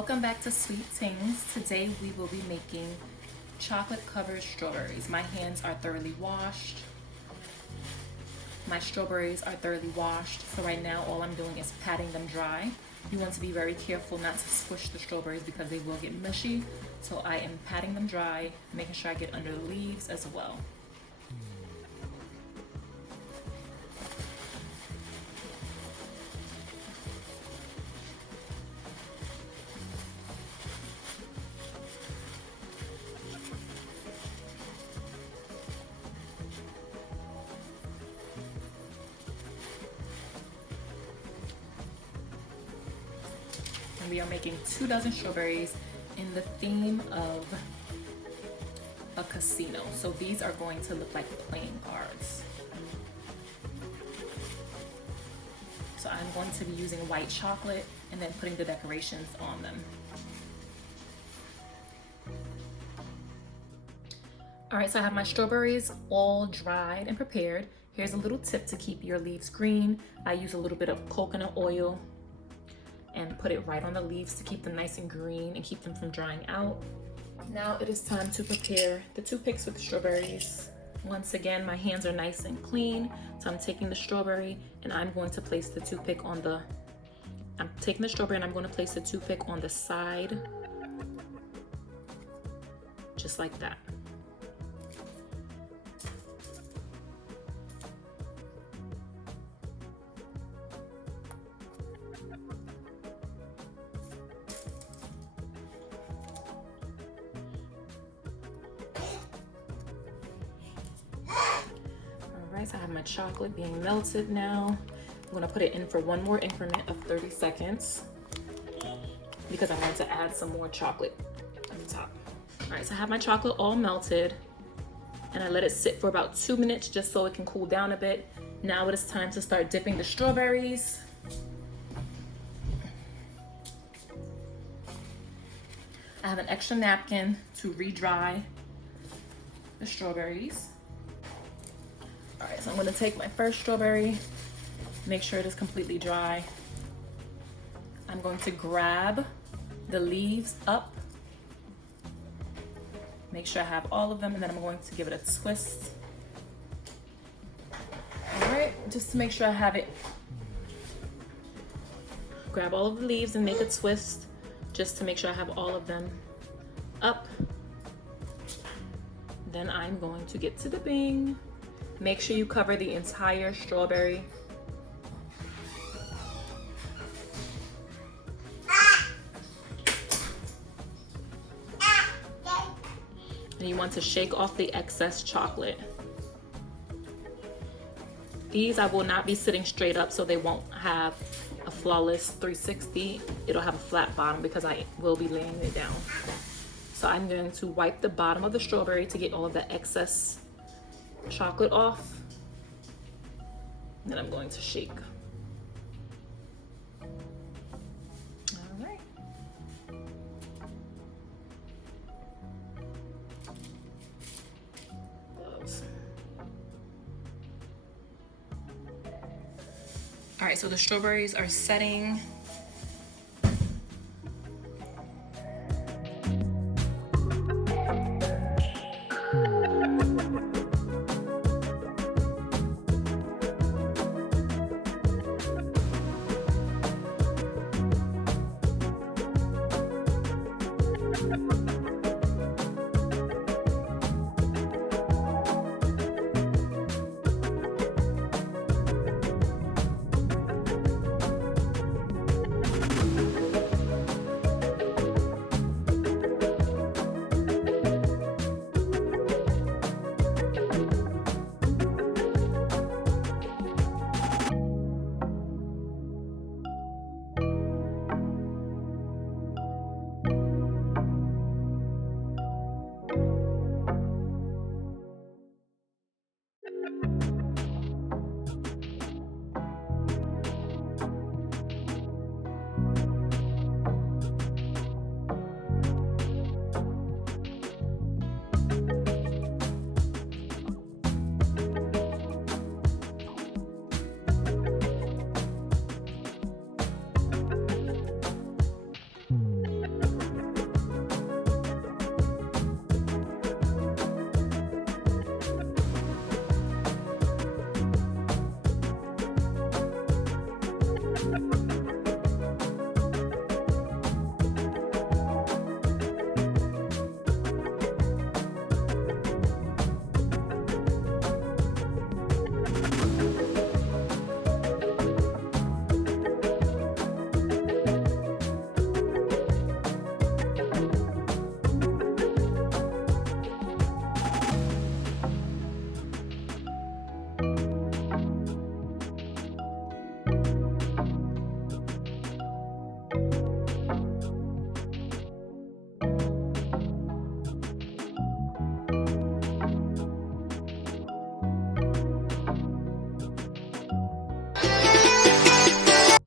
Welcome back to SweeTings. Today we will be making chocolate covered strawberries. My hands are thoroughly washed. My strawberries are thoroughly washed. So right now all I'm doing is patting them dry. You want to be very careful not to squish the strawberries because they will get mushy. So I am patting them dry, making sure I get under the leaves as well. And we are making 2 dozen strawberries in the theme of a casino. So these are going to look like playing cards. So I'm going to be using white chocolate and then putting the decorations on them. All right, so I have my strawberries all dried and prepared. Here's a little tip to keep your leaves green. I use a little bit of coconut oil and put it right on the leaves to keep them nice and green and keep them from drying out. Now it is time to prepare the toothpicks with the strawberries. Once again, my hands are nice and clean. So I'm taking the strawberry and I'm going to place the toothpick on the, I'm taking the strawberry and I'm going to place the toothpick on the side, just like that. So I have my chocolate being melted now. I'm gonna put it in for one more increment of 30 seconds because I want to add some more chocolate at the top. All right, so I have my chocolate all melted and I let it sit for about 2 minutes just so it can cool down a bit. Now it is time to start dipping the strawberries. I have an extra napkin to re-dry the strawberries. All right, so I'm gonna take my first strawberry, make sure it is completely dry. I'm going to grab the leaves up, make sure I have all of them, and then I'm going to give it a twist. All right, just to make sure I have it. Grab all of the leaves and make a twist, just to make sure I have all of them up. Then I'm going to get to dipping. Make sure you cover the entire strawberry. And you want to shake off the excess chocolate. These I will not be sitting straight up so they won't have a flawless 360. It'll have a flat bottom because I will be laying it down. So I'm going to wipe the bottom of the strawberry to get all of the excess chocolate off. And then I'm going to shake. All right. Those. All right, so the strawberries are setting. you.